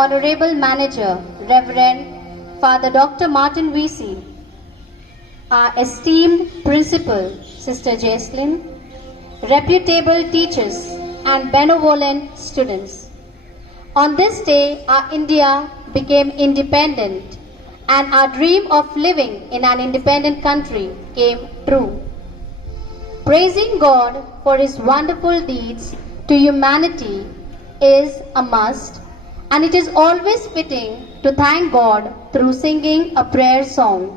Honorable Manager, Reverend Father Dr. Martin VC, our esteemed Principal, Sister Jacelyn, reputable teachers and benevolent students. On this day, our India became independent and our dream of living in an independent country came true. Praising God for His wonderful deeds to humanity is a must, and it is always fitting to thank God through singing a prayer song.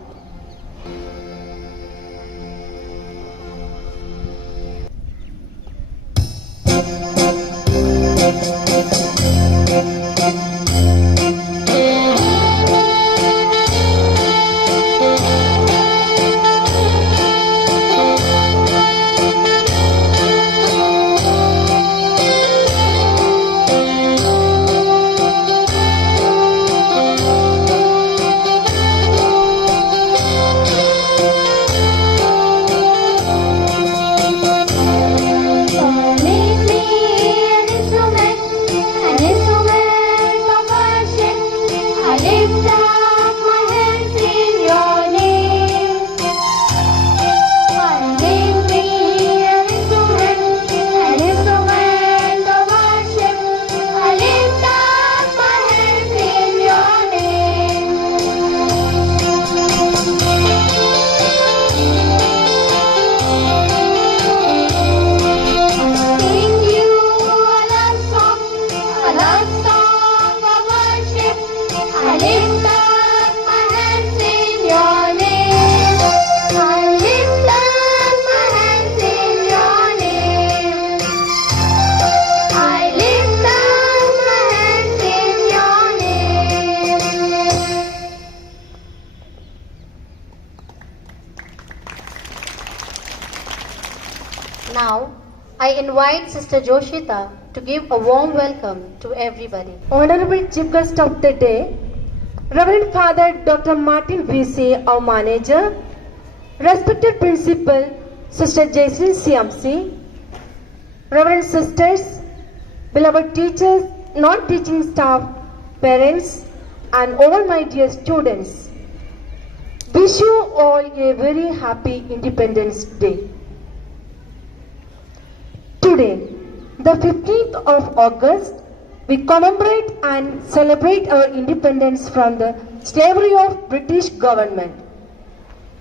Now, I invite Sister Joshita to give a warm welcome to everybody. Honorable Chief Guest of the Day, Reverend Father Dr. Martin VC, our Manager, respected Principal, Sister Jacelyn CMC, Reverend Sisters, beloved teachers, non-teaching staff, parents, and all my dear students. Wish you all a very happy Independence Day. Today, the 15th of August, we commemorate and celebrate our independence from the slavery of British government.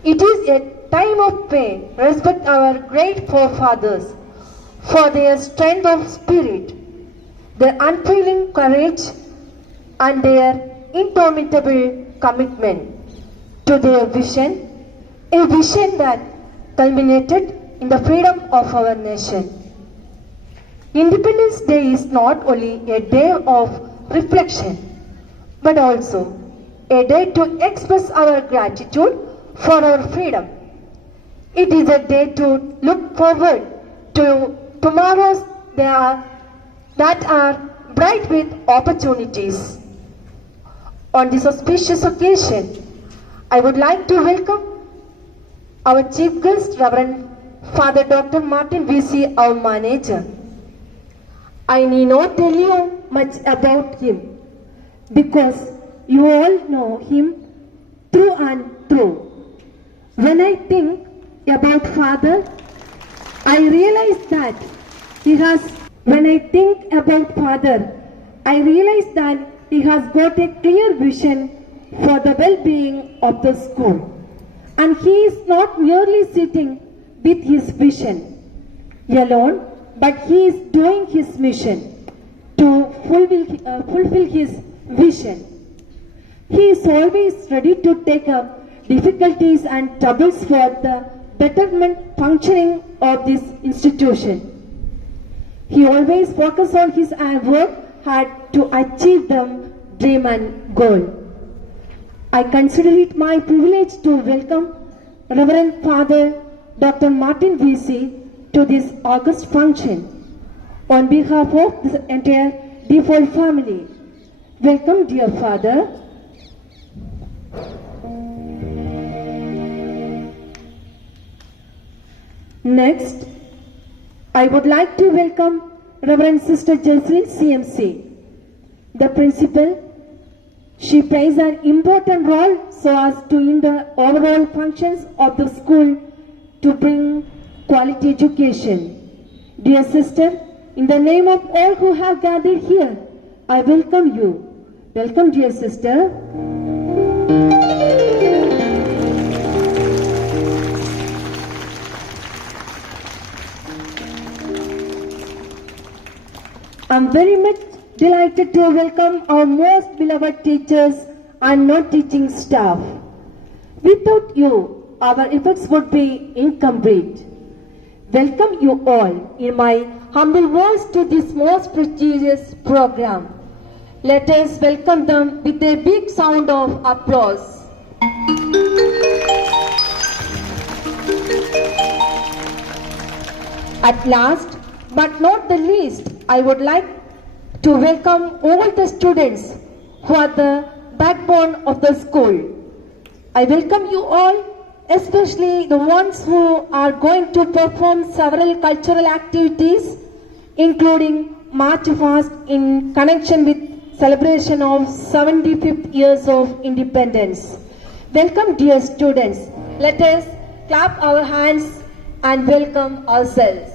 It is a time of pain. Respect our great forefathers for their strength of spirit, their unfailing courage, and their indomitable commitment to their vision, a vision that culminated in the freedom of our nation. Independence Day is not only a day of reflection, but also a day to express our gratitude for our freedom. It is a day to look forward to tomorrows that are bright with opportunities. On this auspicious occasion, I would like to welcome our Chief Guest, Reverend Father Dr. Martin VC, our Manager. I need not tell you much about him because you all know him through and through. When I think about Father, I realize that he has got a clear vision for the well-being of the school, and he is not merely sitting with his vision alone, but he is doing his mission to fulfill his vision. He is always ready to take up difficulties and troubles for the betterment functioning of this institution. He always focuses on his work hard to achieve the dream and goal. I consider it my privilege to welcome Reverend Father Dr. Martin VC to this August function. On behalf of the entire default family, welcome dear Father. Next, I would like to welcome Reverend Sister Jacelyn CMC, the Principal, She plays an important role so as to in the overall functions of the school to bring quality education. Dear sister, in the name of all who have gathered here, I welcome you. Welcome, dear sister. I'm very much delighted to welcome our most beloved teachers and non-teaching staff. Without you, our efforts would be incomplete. Welcome you all in my humble words to this most prestigious program. Let us welcome them with a big sound of applause. At last, but not the least, I would like to welcome all the students who are the backbone of the school. I welcome you all, especially the ones who are going to perform several cultural activities, including March Past in connection with celebration of 75th years of independence. Welcome, dear students. Let us clap our hands and welcome ourselves.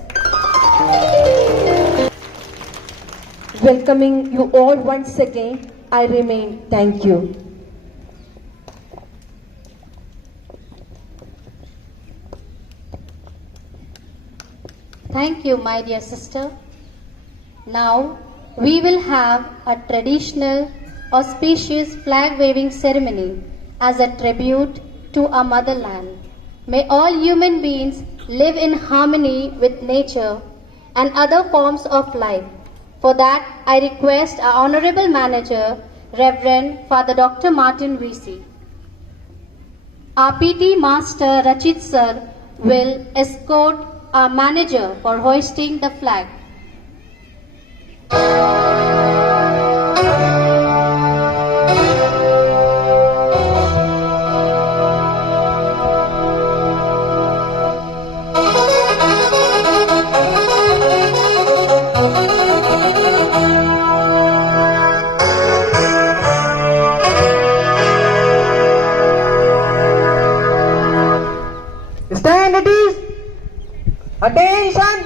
Welcoming you all once again, I remain. Thank you. Thank you, my dear sister. Now, we will have a traditional auspicious flag waving ceremony as a tribute to our motherland. May all human beings live in harmony with nature and other forms of life. For that, I request our Honorable Manager, Reverend Father Dr. Martin Vesey. Our PT Master Rachit Sir will escort our manager for hoisting the flag. Stand at ease. Attention.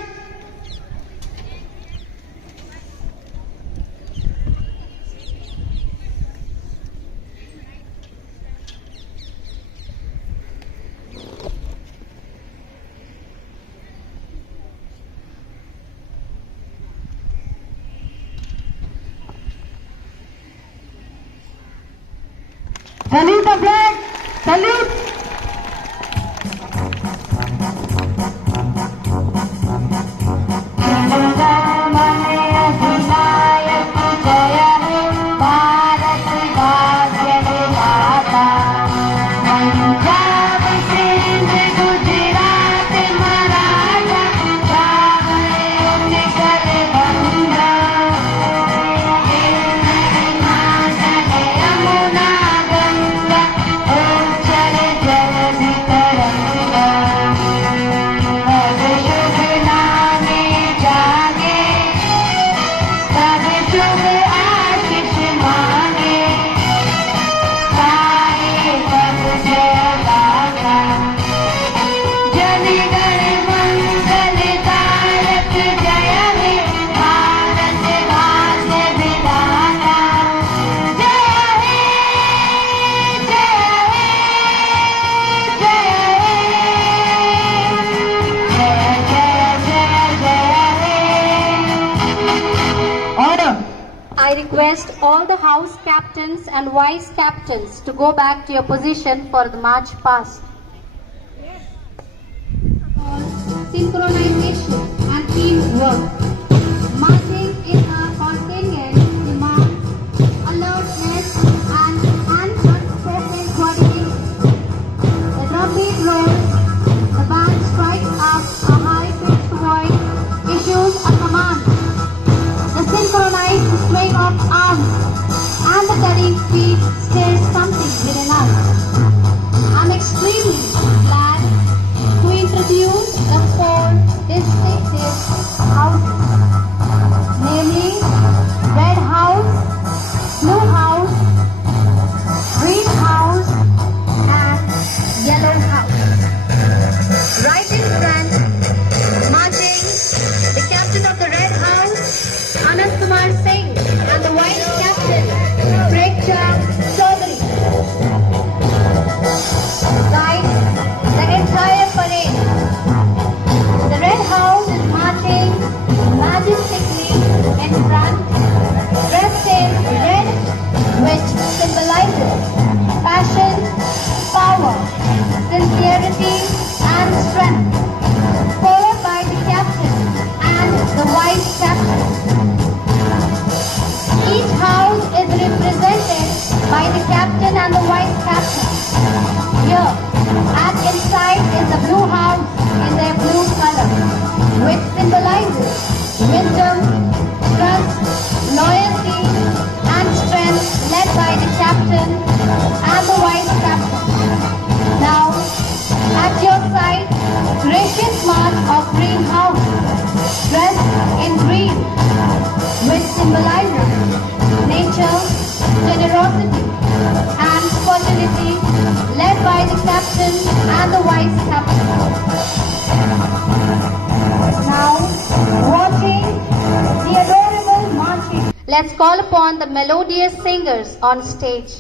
Salute the flag. Salute. I request all the house captains and vice captains to go back to your position for the march past. Synchronization and teamwork. Marching is a contingent demand, alertness and unspoken coordination. The drumbeat rolls, the band strikes up a high-pitched voice, issues a command. The synchronized swing of arms and the cutting feet stirs something within us. I'm extremely glad to introduce the four distinctive houses. sincerity, and strength, followed by the captain and the vice captain. Each house is represented by the captain and the vice captain. Here, at inside is the blue house in their blue color, which symbolizes wisdom, trust, loyalty, and strength, led by the captain and the vice captain. Now, at your side, gracious march of green house, dressed in green, which symbolizes nature, generosity, and fertility, led by the captain and the vice captain. Now, watching the adorable marching. Let's call upon the melodious singers on stage.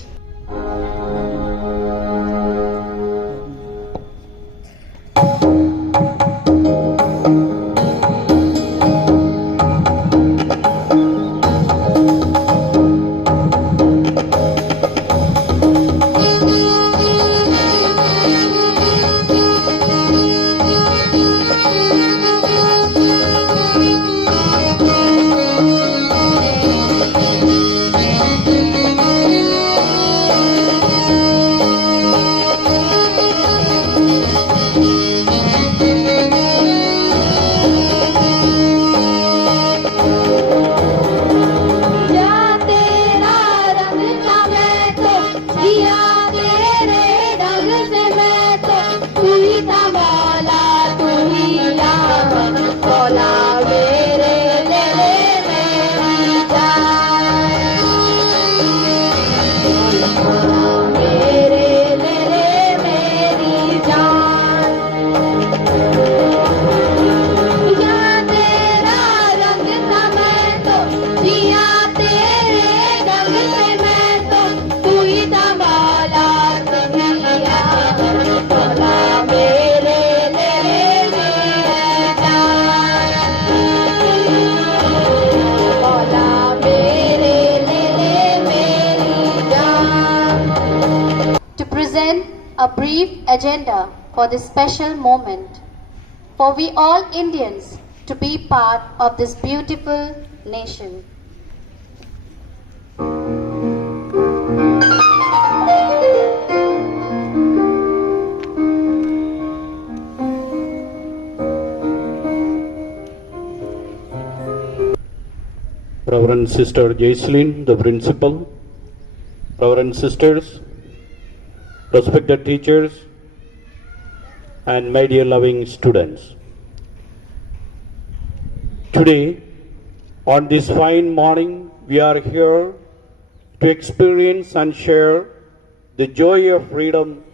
A brief agenda for this special moment, for we all Indians to be part of this beautiful nation. Reverend Sister Jaislin, the principal, Reverend Sisters, respected teachers, and my dear loving students. Today, on this fine morning, we are here to experience and share the joy of freedom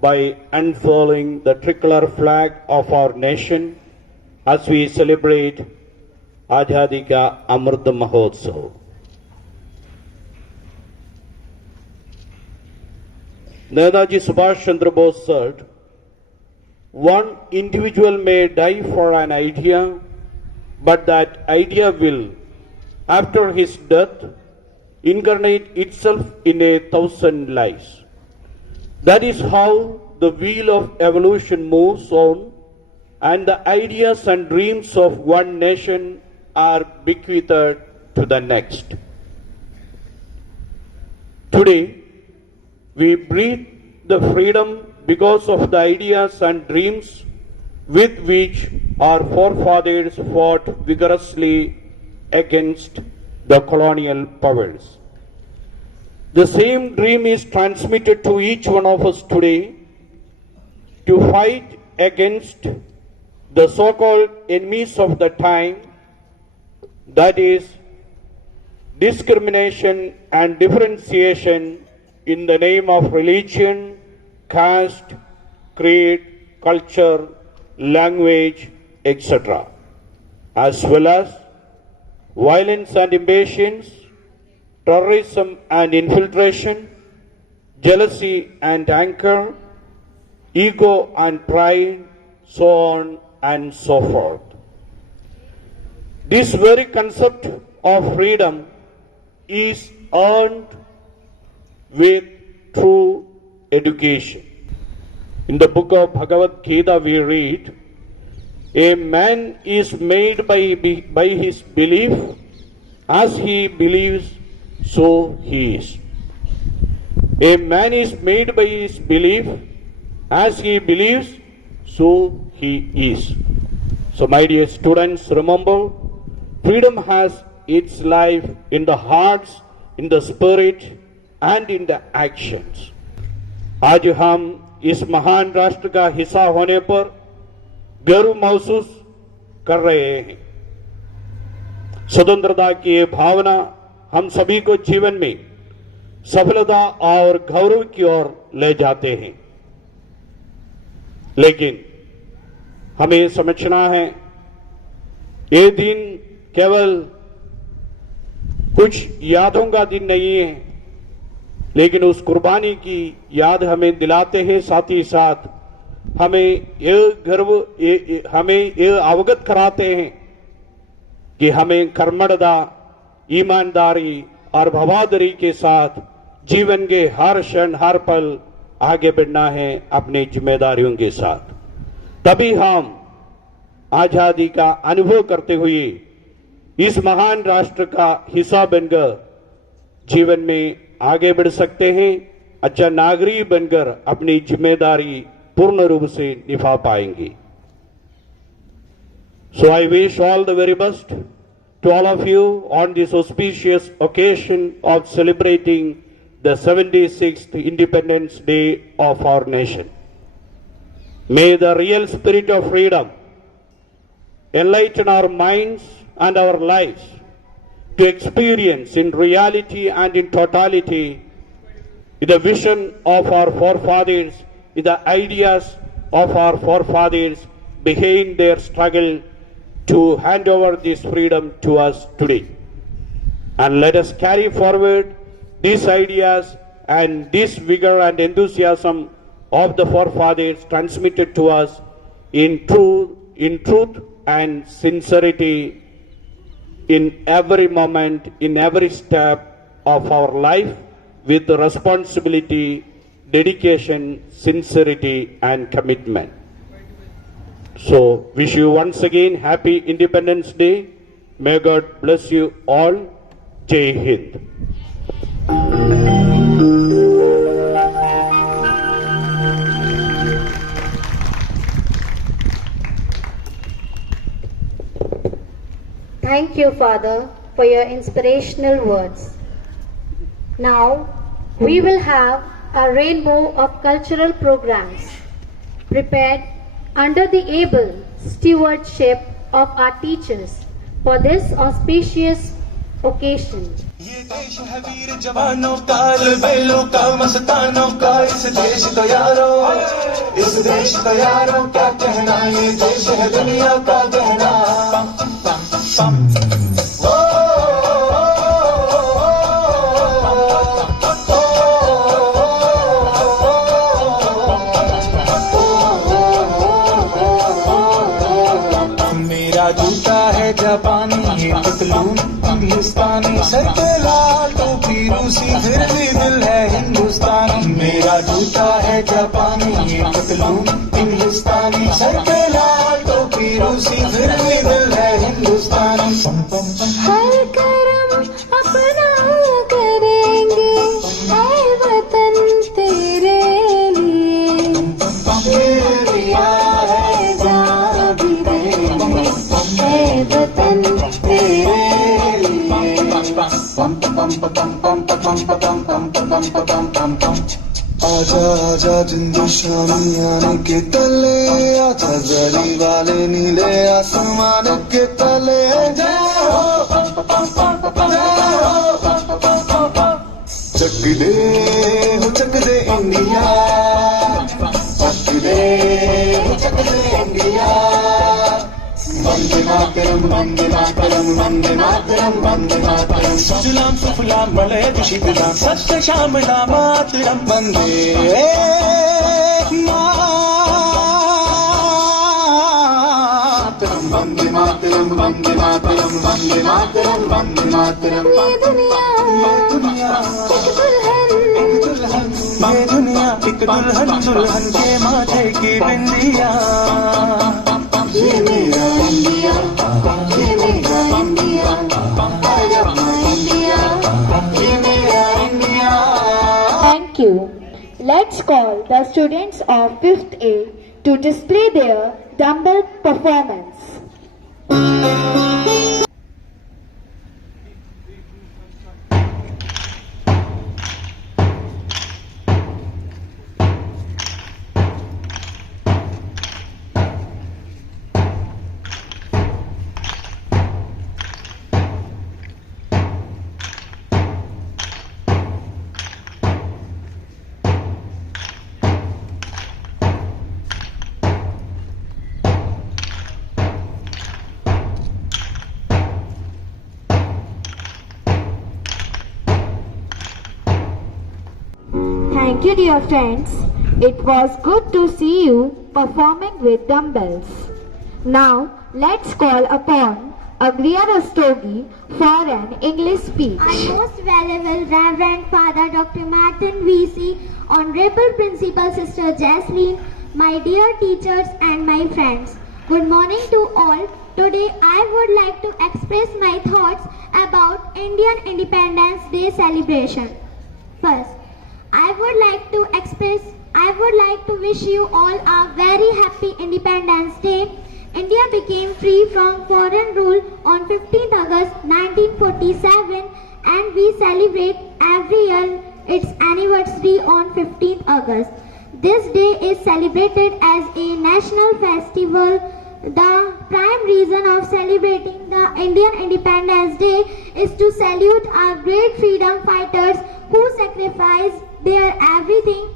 by unfurling the tricolor flag of our nation as we celebrate Azadi Ka Amrit Mahotsav. Netaji Subhash Chandra Bose said, one individual may die for an idea, but that idea will, after his death, incarnate itself in 1,000 lives. That is how the wheel of evolution moves on, and the ideas and dreams of one nation are bequeathed to the next. Today, we breathe the freedom because of the ideas and dreams with which our forefathers fought vigorously against the colonial powers. The same dream is transmitted to each one of us today to fight against the so-called enemies of the time, that is, discrimination and differentiation in the name of religion, caste, creed, culture, language, etc., as well as violence and impatience, terrorism and infiltration, jealousy and anger, ego and pride, so on and so forth. This very concept of freedom is earned with true education. In the book of Bhagavad Gita, we read, a man is made by his belief. As he believes, so he is. A man is made by his belief. As he believes, so he is. So, my dear students, remember, freedom has its life in the hearts, in the spirit, and in the actions. आज हम इस महान राष्ट्र का हिस्सा होने पर गर्व महसूस कर रहे हैं। स्वतंत्रता की ये भावना हम सभी को जीवन में सफलता और गौरव की ओर ले जाते हैं। लेकिन हमें समझना है, ये दिन केवल कुछ यादों का दिन नहीं है, लेकिन उस कुर्बानी की याद हमें दिलाते हैं। साथ ही साथ हमें ये अवगत कराते हैं कि हमें कर्मठता, ईमानदारी और वफादारी के साथ जीवन के हर क्षण, हर पल आगे बढ़ना है अपनी जिम्मेदारियों के साथ। तभी हम आजादी का अनुभव करते हुए इस महान राष्ट्र का हिस्सा बनकर जीवन में आगे बढ़ सकते हैं, अच्छा नागरिक बनकर अपनी जिम्मेदारी पूर्ण रूप से निभा पाएंगे। So I wish all the very best to all of you on this auspicious occasion of celebrating the 76th Independence Day of our nation. May the real spirit of freedom enlighten our minds and our lives to experience in reality and in totality the vision of our forefathers, the ideas of our forefathers behind their struggle to hand over this freedom to us today. And let us carry forward these ideas and this vigor and enthusiasm of the forefathers transmitted to us in truth and sincerity in every moment, in every step of our life, with responsibility, dedication, sincerity, and commitment. So, wish you once again Happy Independence Day. May God bless you all. Jai Hind. Thank you, Father, for your inspirational words. Now, we will have a rainbow of cultural programs prepared under the able stewardship of our teachers for this auspicious occasion. ये देश है वीर जवानों का, बैलों का, मस्तानों का, इस देश का यारों, इस देश का यारों, क्या कहना, ये देश है दुनिया का कहना। पम पम पम मेरा जूता है जापानी, ये पतलून हिंदुस्तानी, सर पे लाल टोपी रूसी, फिर भी दिल है हिंदुस्तानी। मेरा जूता है जापानी, ये पतलून हिंदुस्तानी, सर पे लाल टोपी रूसी, फिर भी दिल है हिंदुस्तानी। हर कर्म अपना करेंगे, ऐ वतन तेरे लिए, दिया है जान भी देंगे, ऐ वतन तेरे आजा आजा जिंदू शामी आने के तले, आजा गली वाले नीले आसमान के तले। चक दे इंडिया, चक दे इंडिया। वंदे मातरम, वंदे मातरम, वंदे मातरम, वंदे मातरम। सुजलाम सुफलाम मलयज शीतलाम, सत्य श्यामलाम मातरम। वंदे मातरम, वंदे मातरम, वंदे मातरम, वंदे मातरम, वंदे मातरम। ये दुनिया एक दुल्हन ये दुनिया एक दुल्हन दुल्हन के माथे की बिंदिया। ये मेरा इंडिया, ये मेरा India, I love my India, ये मेरा India. Thank you. Let's call the students of 5th A to display their dumbbell performance. Thank you, dear friends. It was good to see you performing with dumbbells. Now, let's call upon Agriya Rastogi for an English speech. Our most valuable Reverend Father Dr. Martin VC, Honorable Principal Sister Jaslyn, my dear teachers and my friends. Good morning to all. Today I would like to express my thoughts about Indian Independence Day celebration. First, I would like to wish you all a very happy Independence Day. India became free from foreign rule on 15th August 1947 and we celebrate every year its anniversary on 15th August. This day is celebrated as a national festival. The prime reason of celebrating the Indian Independence Day is to salute our great freedom fighters who sacrificed their everything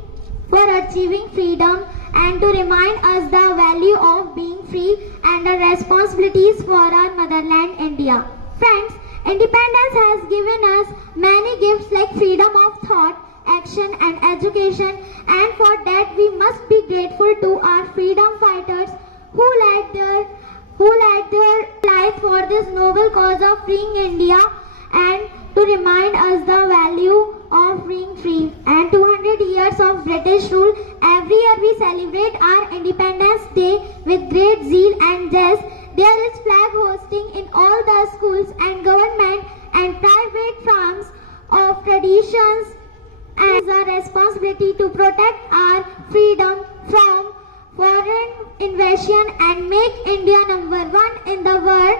for achieving freedom and to remind us the value of being free and the responsibilities for our motherland India. Friends, independence has given us many gifts like freedom of thought, action and education, and for that we must be grateful to our freedom fighters who led their life for this noble cause of freeing India and to remind us the value of being free. And 200 years of British rule, every year we celebrate our Independence Day with great zeal and zest. There is flag hosting in all the schools and government and private farms of traditions, and it's our responsibility to protect our freedom from foreign invasion and make India number one in the world.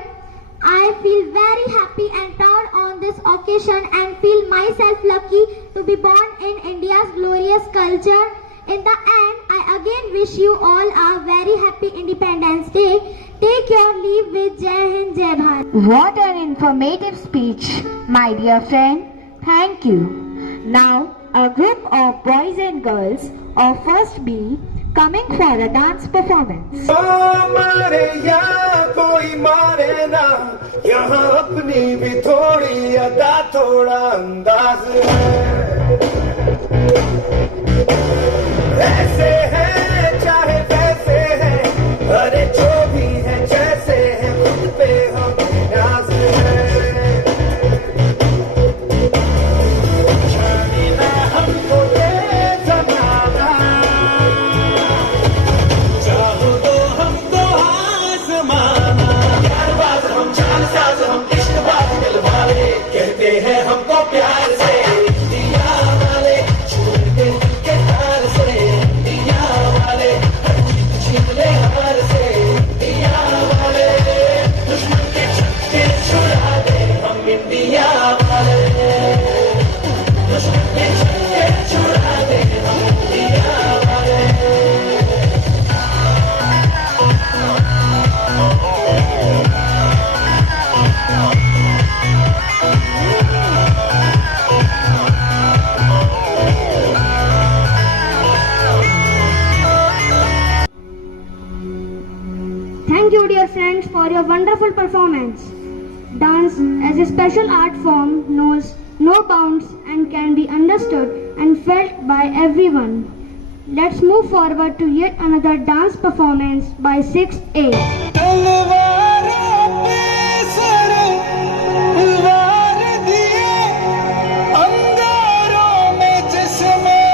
I feel very happy and proud on this occasion and feel myself lucky to be born in India's glorious culture. In the end, I again wish you all a very happy Independence Day. Take your leave with Jai Hind, Jai Bharat. What an informative speech, my dear friend. Thank you. Now, a group of boys and girls of 1st B coming for a dance performance. मारे या कोई मारे ना, यहाँ अपनी भी थोड़ी अदा थोड़ा अंदाज है। ऐसे है चाहे वैसे है, अरे जो भी है जैसे है खुद पे हम नाज है। जाने ना हमको ये जमाना, चाहो तो हमको आसमाना। प्यारबाज हम, जानसाज हम, इश्कबाज दिल वाले, कहते हैं हमको प्यार से दिया वाले, छोड़ के दिल के तार से दिया वाले, हर जीत जीत ले हार से दिया वाले, दुश्मन के छक्के छुड़ा दे हम इंडिया वाले, दुश्मन के छक्के छुड़ा दे हम इंडिया वाले। Thank you, dear friends, for your wonderful performance. Dance, as a special art form, knows no bounds and can be understood and felt by everyone. Let's move forward to yet another dance performance by 6th A. तलवारों पे sir वार दिए, अंगारों में जिसमें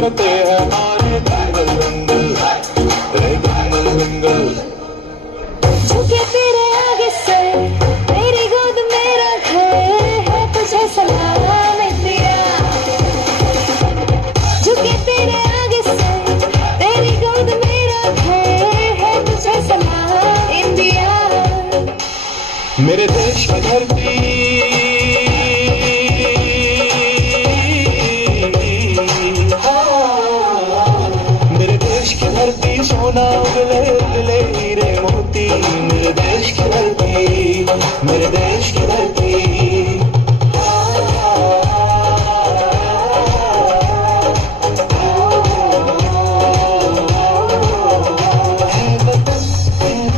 करते हैं हमारे दंगल दंगल, दंगल दंगल। झुके तेरे आगे से मेरी गोद में रखे है तुझे सलाम इंडिया। झुके तेरे आगे से तेरी गोद में रखे है तुझे सलाम इंडिया। मेरे देश की धरती सोना उगले उगले हीरे मोती, मेरे देश की धरती, मेरे देश की धरती।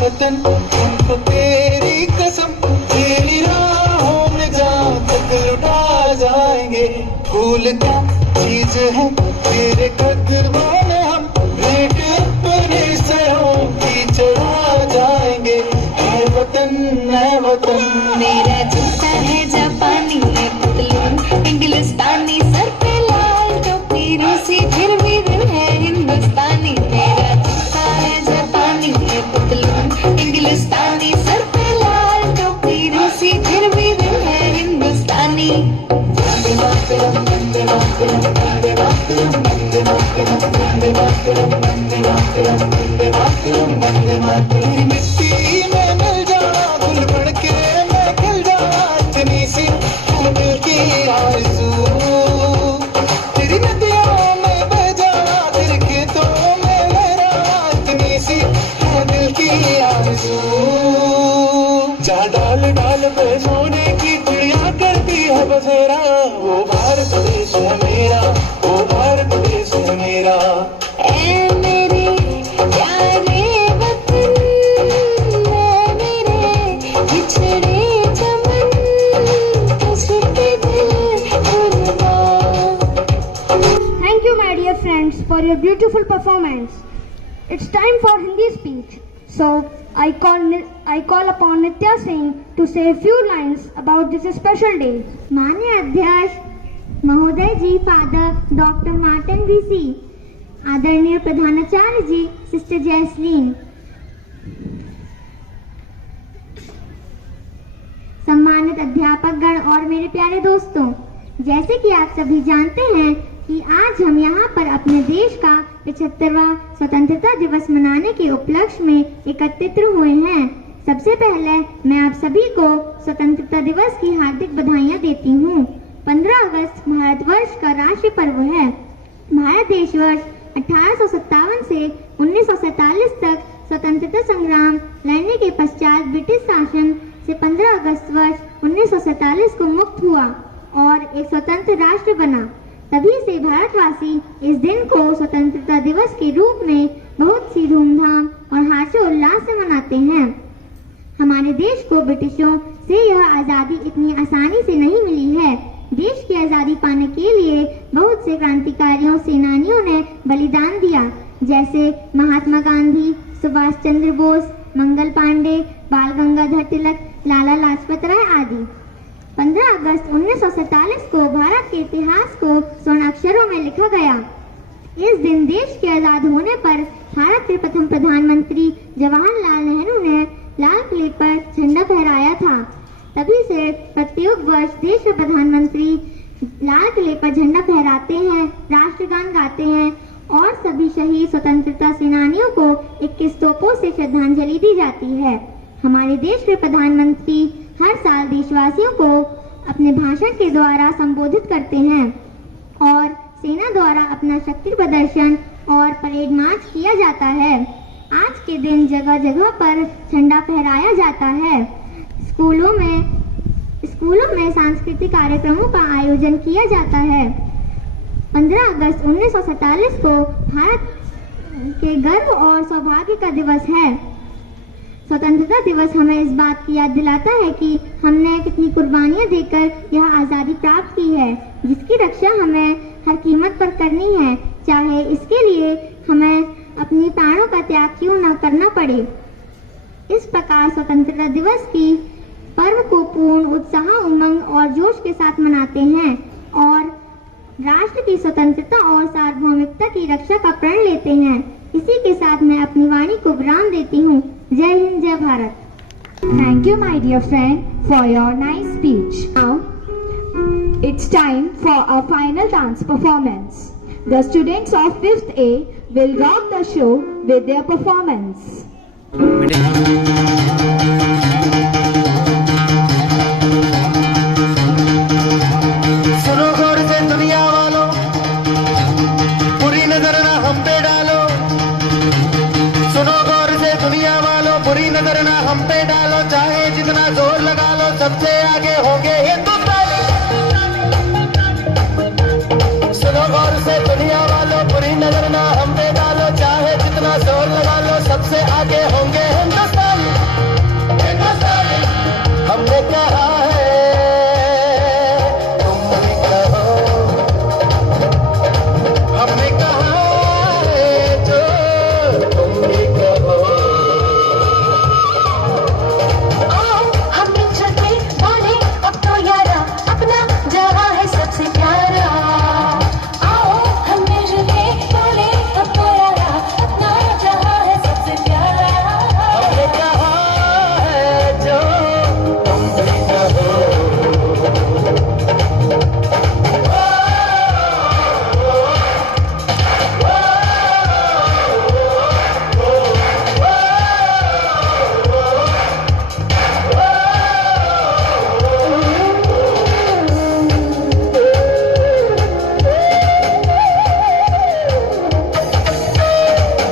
वतन हमको तेरी कसम, तेरी राहों में जहाँ तक लुटा जाएंगे। फूल क्या चीज है तेरे कदमों में, हम भेंट अपने सरों की चढ़ा जाएंगे। है वतन मेरा जूता है जापानी है पतलून इंग्लिस्तानी, सर पे लाल टोपी रूसी फिर भी दिल है हिंदुस्तानी। मेरा जूता है जापानी है पतलून इंग्लिस्तानी, सर पे लाल टोपी रूसी फिर भी दिल है हिंदुस्तानी। वंदे मातरम, वंदे मातरम, वंदे मातरम, वंदे मातरम, वंदे मातरम, वंदे मातरम, वंदे मातरम, वंदे मातरम। मिट्टी में मिल जाना गुल बन के मैं खिल जाना, इतनी सी दिल की आरज़ू। तेरी नदियों में बह जाना, तेरे खेतों में लहराना, इतनी सी दिल की आरज़ू। जहाँ डाल डाल पे सोने की चिड़िया करती है बसेरा, वो भारत देश है मेरा, वो भारत देश है मेरा। ऐ मेरे प्यारे वतन, ऐ मेरे बिछड़े चमन, तुझ पे दिल कुर्बान। Thank you, my dear friends, for your beautiful performance. It's time for Hindi speech. So, I call upon Nitya Singh to say a few lines about this special day. माननीय अध्यक्ष महोदय जी, फादर डॉक्टर मार्टिन वीसी, आदरणीय प्रधानाचार्य जी sister जैस्लीन, सम्मानित अध्यापकगण और मेरे प्यारे दोस्तों, जैसे कि आप सभी जानते हैं कि आज हम यहाँ पर अपने देश का 75वां स्वतंत्रता दिवस मनाने के उपलक्ष्य में एकत्रित हुए हैं। सबसे पहले मैं आप सभी को स्वतंत्रता दिवस की हार्दिक बधाइयाँ देती हूँ। 15 अगस्त भारतवर्ष का राष्ट्रीय पर्व है। भारत देश वर्ष 1857 से 1947 तक स्वतंत्रता संग्राम लड़ने के पश्चात ब्रिटिश शासन से 15 अगस्त वर्ष 1947 को मुक्त हुआ और एक स्वतंत्र राष्ट्र बना। तभी से भारतवासी इस दिन को स्वतंत्रता दिवस के रूप में बहुत सी धूमधाम और हर्षोल्लास से मनाते हैं। हमारे देश को ब्रिटिशों से यह आज़ादी इतनी आसानी से नहीं मिली है। देश की आज़ादी पाने के लिए बहुत से क्रांतिकारियों सेनानियों ने बलिदान दिया, जैसे महात्मा गांधी, सुभाष चंद्र बोस, मंगल पांडे, बाल गंगाधर तिलक, लाला लाजपत राय आदि। 15 अगस्त 1947 को भारत के इतिहास को स्वर्ण अक्षरों में लिखा गया। इस दिन देश के आजाद होने पर भारत के प्रथम प्रधानमंत्री जवाहरलाल नेहरू ने लाल किले पर झंडा फहराया था। तभी से प्रत्येक वर्ष देश के प्रधानमंत्री लाल किले पर झंडा फहराते हैं, राष्ट्रगान गाते हैं और सभी शहीद स्वतंत्रता सेनानियों को 21 तोपों से श्रद्धांजलि दी जाती है। हमारे देश के प्रधानमंत्री हर साल देशवासियों को अपने भाषण के द्वारा संबोधित करते हैं और सेना द्वारा अपना शक्ति प्रदर्शन और परेड मार्च किया जाता है। आज के दिन जगह जगह पर झंडा फहराया जाता है। स्कूलों में सांस्कृतिक कार्यक्रमों का आयोजन किया जाता है। 15 अगस्त 1947 को भारत के गर्व और सौभाग्य का दिवस है। स्वतंत्रता दिवस हमें इस बात की याद दिलाता है कि हमने कितनी कुर्बानियां देकर यह आज़ादी प्राप्त की है, जिसकी रक्षा हमें हर कीमत पर करनी है, चाहे इसके लिए हमें अपनी प्राणों का त्याग क्यों न करना पड़े। इस प्रकार स्वतंत्रता दिवस की पर्व को पूर्ण उत्साह, उमंग और जोश के साथ मनाते हैं और राष्ट्र की स्वतंत्रता और सार्वभौमिकता की रक्षा का प्रण लेते हैं। इसी के साथ मैं अपनी वाणी को विराम देती हूँ। जय हिंद, जय Bharat. Thank you, my dear friend, for your nice speech. Now, it's time for our final dance performance. The students of 5th A will rock the show with their performance. सुनो गौर से दुनिया वालों, बुरी नजर ना हम पे डालो। सुनो गौर से दुनिया वालों, बुरी नजर ना हम पे डालो। चाहे जितना जोर लगा लो, सबसे आगे होंगे हिंदुस्तानी। सुनो गौर से दुनिया वालों, बुरी नजर ना हम पे डालो। चाहे जितना जोर लगा लो, सबसे आगे होंगे हिंदुस्तानी। हिंदुस्तानी हमने कहा है, तुम भी कहो। हमने कहा है जो तुम भी कहो। हम मिलजुल के बोले अब तो यारा, अपना जहां है सबसे प्यारा। आओ हम मिलजुल के बोले अब तो यारा, अपना जहां है सबसे प्यारा। हमने कहा है जो तुम भी कहो।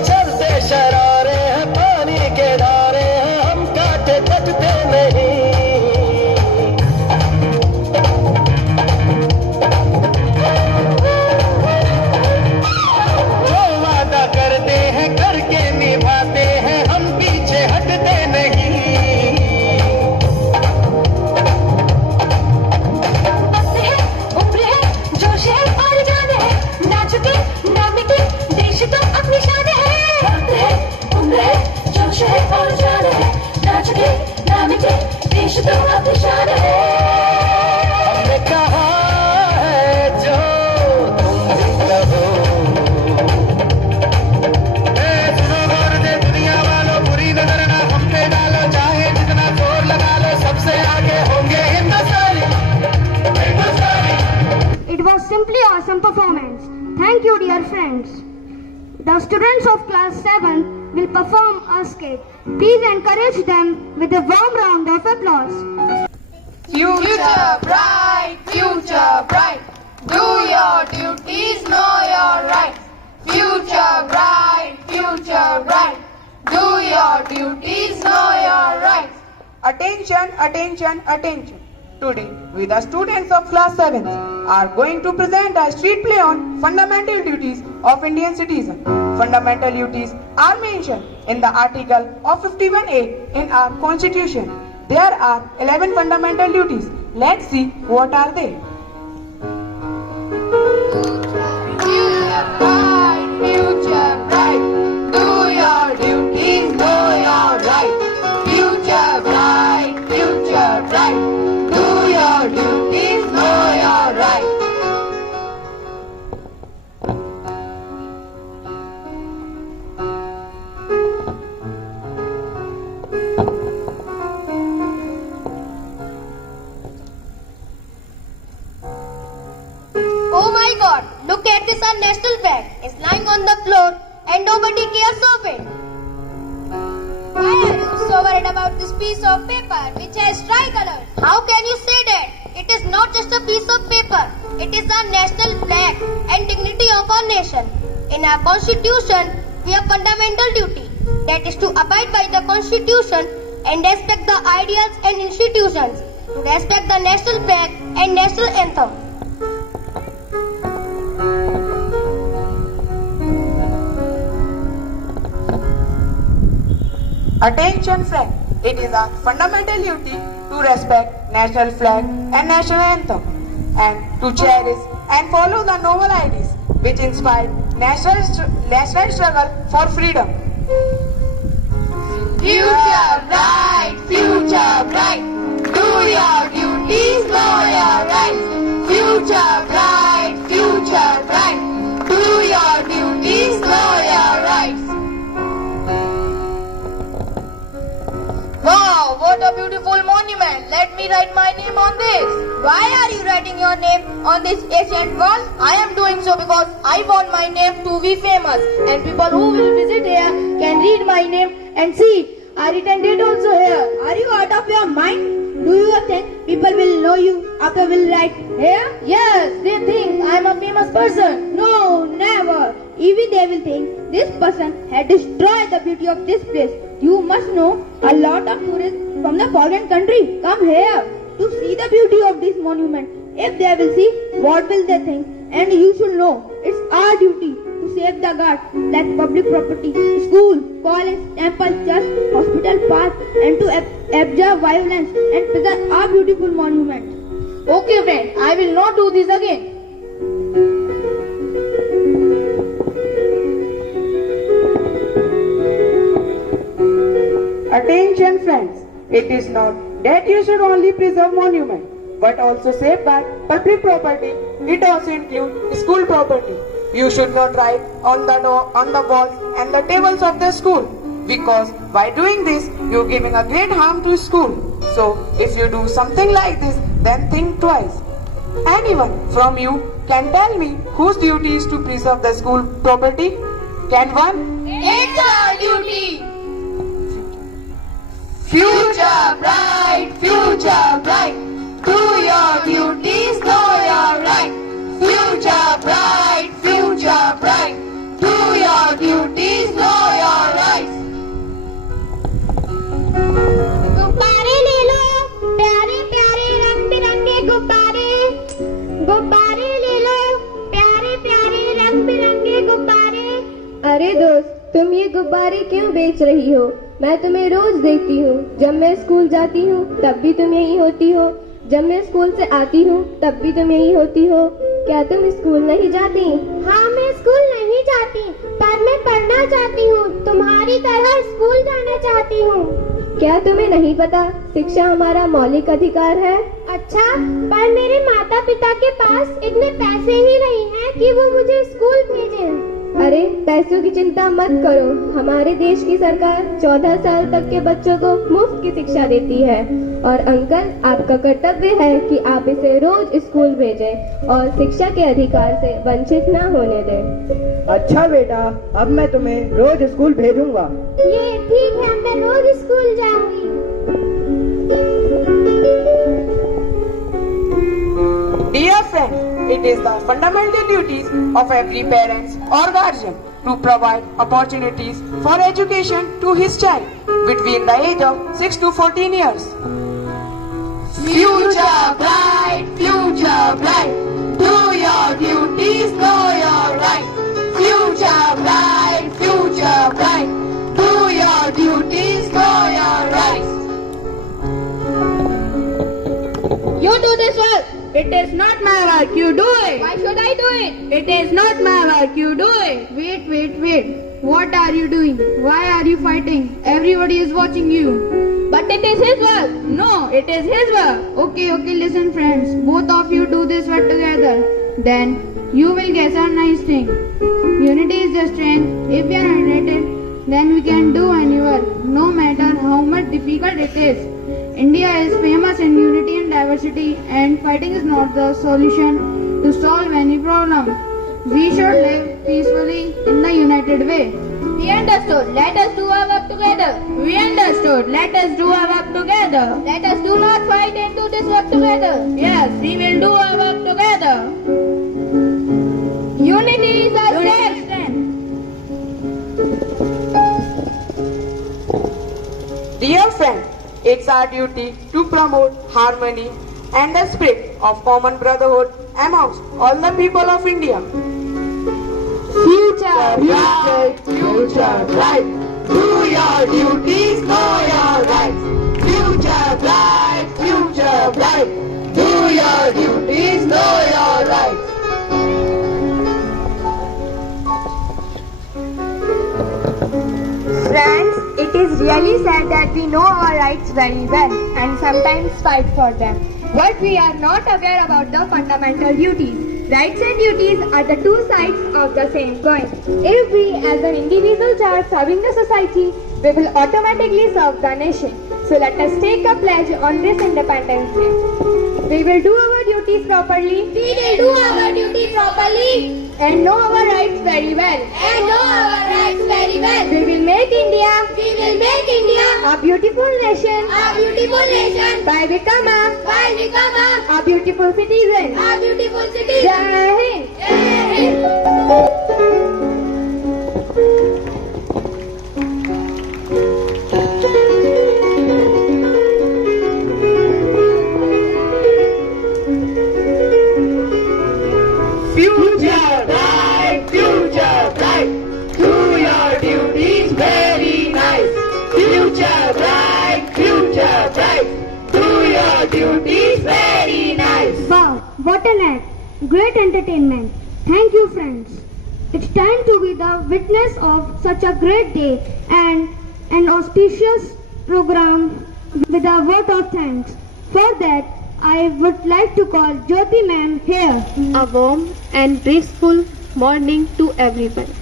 चलते शरारे हैं, पानी के धारे हैं, हम काटे थकते नहीं। वो वादा करते हैं, करके निभाते हैं, हम पीछे हटते नहीं। बस है, उम्र है, जोश है और जान है, ना झुके ना मिटे, देश तो अपनी शान है। वक्त है, उम्र है, जोश है और जान है, ना झुके ना मिटे, देश तो अपनी शान है। हमने कहा है जो तुम भी कहो। सुनो गौर से दुनिया वालों, बुरी नजर ना हम पे डालो। चाहे जितना जोर लगा लो, सबसे आगे होंगे हिंदुस्तानी। हिंदुस्तानी It was simply awesome performance. Thank you, dear friends. The students of class 7 will perform a skit. Please encourage them with a warm round of applause. Future bright, future bright. Do your duties, know your rights. Future bright, future bright. Do your duties, know your rights. Attention, attention, attention. Today, we the students of class 7 are going to present a street play on fundamental duties of Indian citizen. Fundamental duties are mentioned in the article of 51A in our constitution. There are 11 fundamental duties. Let's see what are they. Future bright, future bright. Do your duties, know your rights. Future bright, future bright. Do your duties, know your rights. Oh my God! Look at this, our national flag is lying on the floor and nobody cares of it. Why are you so worried about this piece of paper which has tricolor? How can you say that? It is not just a piece of paper. It is our national flag and dignity of our nation. In our constitution, we have fundamental duty. That is to abide by the constitution and respect the ideals and institutions. To respect the national flag and national anthem. Attention friend, it is our fundamental duty to respect national flag and national anthem and to cherish and follow the noble ideas which inspired national struggle for freedom. Future bright, future bright, do your duties, know your rights. Future bright, future a beautiful monument. Let me write my name on this. Why are you writing your name on this ancient wall? I am doing so because I want my name to be famous, and people who will visit here can read my name and see. I written it also here. Are you out of your mind? Do you think people will know you after will write here? Yes, they think I am a famous person. No, never. Even they will think this person had destroyed the beauty of this place. You must know a lot of tourists from the foreign country come here to see the beauty of this monument. If they will see, what will they think? And you should know, it's our duty to save the guard, that's public property, school, college, temple, church, hospital, park, and to observe violence and preserve our beautiful monument. Okay friend, I will not do this again. Attention friends, it is not that you should only preserve monument, but also safeguard public property. It also includes school property. You should not write on the door, on the walls and the tables of the school, because by doing this, you are giving a great harm to school. So if you do something like this, then think twice. Anyone from you can tell me whose duty is to preserve the school property? Can one? It's our duty. Future bright, future bright. Do your duties, know your right. Future bright, future bright. Do your duties, know your rights. गुब्बारे ले लो, प्यारे प्यारे रंग बिरंगे गुब्बारे। गुब्बारे ले लो, प्यारे प्यारे रंग बिरंगे गुब्बारे। अरे दोस्त, तुम ये गुब्बारे क्यों बेच रही हो? मैं तुम्हें रोज देखती हूँ। जब मैं स्कूल जाती हूँ तब भी तुम यही होती हो, जब मैं स्कूल से आती हूँ तब भी तुम यही होती हो। क्या तुम स्कूल नहीं जाती? हाँ, मैं स्कूल नहीं जाती, पर मैं पढ़ना चाहती हूँ, तुम्हारी तरह स्कूल जाना चाहती हूँ। क्या तुम्हें नहीं पता शिक्षा हमारा मौलिक अधिकार है? अच्छा, पर मेरे माता पिता के पास इतने पैसे ही नहीं हैं कि वो मुझे स्कूल भेजें। अरे पैसों की चिंता मत करो, हमारे देश की सरकार 14 साल तक के बच्चों को मुफ्त की शिक्षा देती है। और अंकल, आपका कर्तव्य है कि आप इसे रोज स्कूल भेजें और शिक्षा के अधिकार से वंचित न होने दें। अच्छा बेटा, अब मैं तुम्हें रोज स्कूल भेजूंगा। ये ठीक है, मैं रोज स्कूल जाऊंगी। Dear friend, it is the fundamental duties of every parent or guardian to provide opportunities for education to his child between the age of 6 to 14 years. Future bright, future bright. Do your duties, know your right. Future bright, future bright. Do your duties, know your rights. You do this work. It is not my work, you do it. Why should I do it? It is not my work, you do it. Wait. What are you doing? Why are you fighting? Everybody is watching you. But it is his work. No, it is his work. Okay, listen friends. Both of you do this work together. Then you will get a nice thing. Unity is the strength. If we are united, then we can do any work, no matter how much difficult it is. India is famous in unity and diversity, and fighting is not the solution to solve any problem. We should live peacefully in the united way. We understood. Let us do our work together. We understood. Let us do our work together. Let us do not fight and do this work together. Yes, we will do our work together. Unity is our strength. Dear friend, it's our duty to promote harmony and the spirit of common brotherhood amongst all the people of India. Future bright, future bright. Do your duties, know your rights. Future bright, future bright. Do your duties, know your rights. Friends, it is really sad that we know our rights very well and sometimes fight for them, but we are not aware about the fundamental duties. Rights and duties are the two sides of the same coin. If we as an individual are serving the society, we will automatically serve the nation. So let us take a pledge on this Independence Day. We will do our duties properly. We will do our duty properly And know our rights very well. and know our rights very well. We will make India We will make India a beautiful nation a beautiful nation by become by become a beautiful citizen. a beautiful city. Jai Hind. Jai Hind. Future bright, future bright. Do your duties very nice. Future bright, future bright. Do your duties very nice. Wow, what a night. Great entertainment. Thank you, friends. It's time to be the witness of such a great day and an auspicious program with a word of thanks. For that, I would like to call Jyoti ma'am here. A warm and graceful morning to everyone.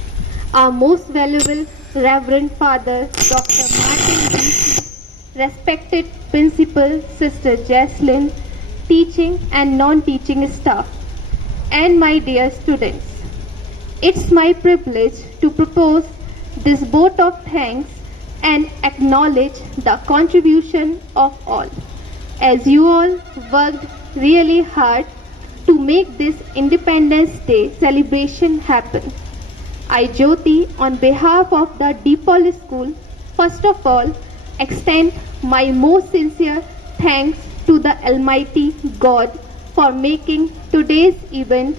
Our most valuable Reverend Father Dr. Martin B.C., respected Principal Sister Jaslyn, teaching and non-teaching staff, and my dear students. It's my privilege to propose this vote of thanks and acknowledge the contribution of all, as you all worked really hard to make this Independence Day celebration happen. I, Jyoti, on behalf of the DePaul School, first of all, extend my most sincere thanks to the Almighty God for making today's event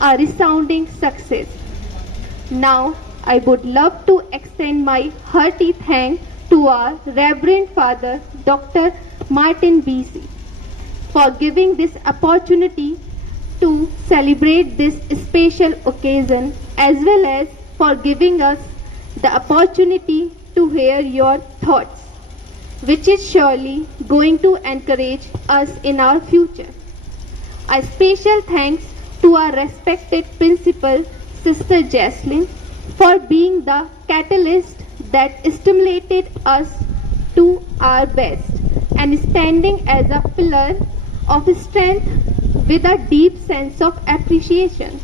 a resounding success. Now, I would love to extend my hearty thanks to our Reverend Father Dr. Martin B.C. for giving this opportunity to celebrate this special occasion, as well as for giving us the opportunity to hear your thoughts, which is surely going to encourage us in our future. A special thanks to our respected principal, Sister Jaslyn, for being the catalyst that stimulated us to our best and standing as a pillar of strength with a deep sense of appreciation.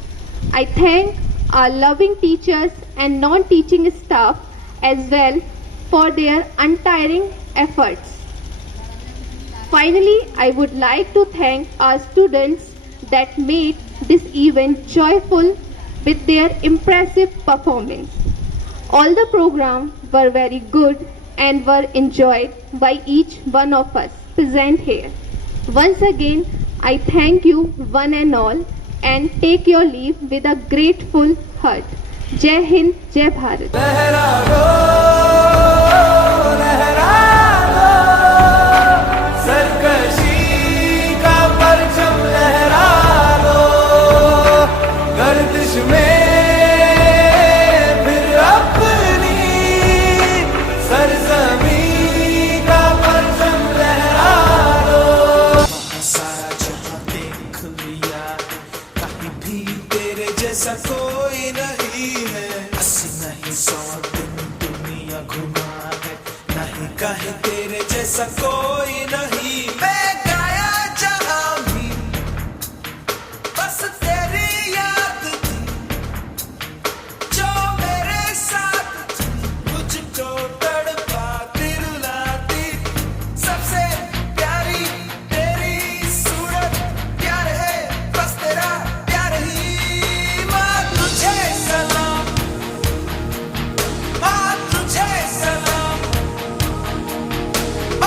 I thank our loving teachers and non-teaching staff as well for their untiring efforts. Finally, I would like to thank our students that made this event joyful with their impressive performance. All the programs were very good and were enjoyed by each one of us present here. Once again, I thank you one and all and take your leave with a grateful heart. Jai Hind, Jai Bharat. सरकशी का परचम लहरा लो, गर्दिश में फिर अपनी सरजमीं का परचम लहरा लो। सारा जहां देख लिया, कहीं भी तेरे जैसा कोई नहीं है। 80 नहीं 100 दिन दुनिया घुमा है, नहीं कहीं तेरे जैसा कोई नहीं। मैं गाया जहां भी बस तेरी याद थी, जो मेरे साथ थी, मुझको तड़पाती रुलाती। सबसे प्यारी तेरी सूरत, प्यार है बस तेरा प्यार ही। माँ तुझे सलाम, माँ तुझे सलाम,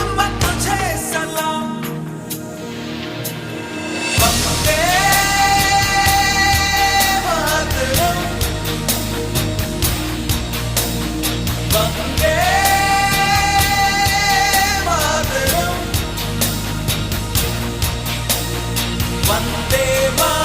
अम्मा तुझे सलाम। वंदे मातरम, वंदे मातरम, वंदे मातरम।